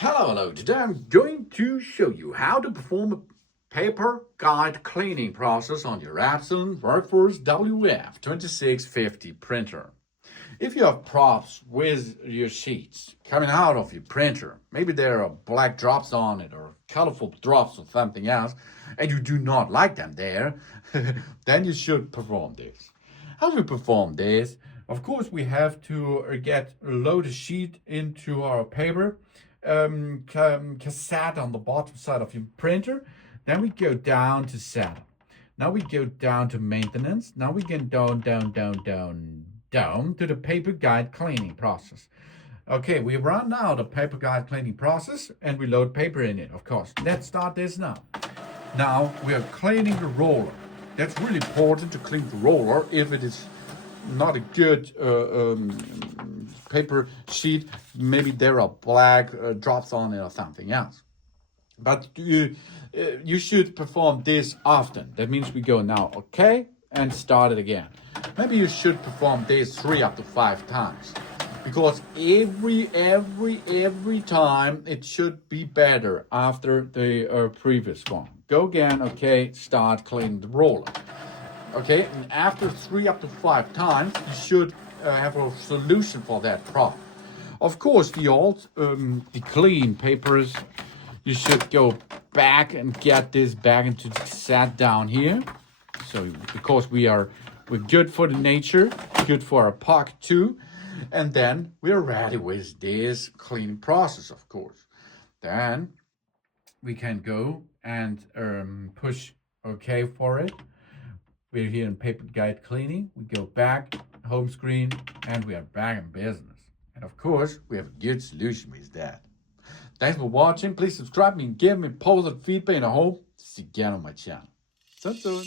Hello. Today I'm going to show you how to perform a paper guide cleaning process on your Epson WorkForce WF-2650 printer. If you have props with your sheets coming out of your printer, maybe there are black drops on it or colorful drops or something else, and you do not like them there, then you should perform this. How do we perform this? Of course, we have to load a sheet into our paper cassette on the bottom side of your printer. Then we go down to setup. Now we go down to maintenance. Now we get down to the paper guide cleaning process. Okay, we run now the paper guide cleaning process and we load paper in it, of course. Let's start this now. Now we are cleaning the roller. That's really important to clean the roller. If it is not a good paper sheet, maybe there are black drops on it or something else. But you should perform this often. That means we go now, okay, and start it again. Maybe you should perform this 3 up to 5 times, because every time it should be better after the previous one. Go again, okay, start cleaning the roller. Okay, and after 3 up to 5 times, you should have a solution for that problem. Of course, the clean papers, you should go back and get this back into the set down here. So because we're good for the nature, good for our pocket too, and then we're ready with this cleaning process, of course. Then we can go and push OK for it. We're here in paper guide cleaning. We go back, home screen, and we are back in business. And of course, we have a good solution with that. Thanks for watching. Please subscribe me and give me positive feedback, and I hope to see you again on my channel. So soon.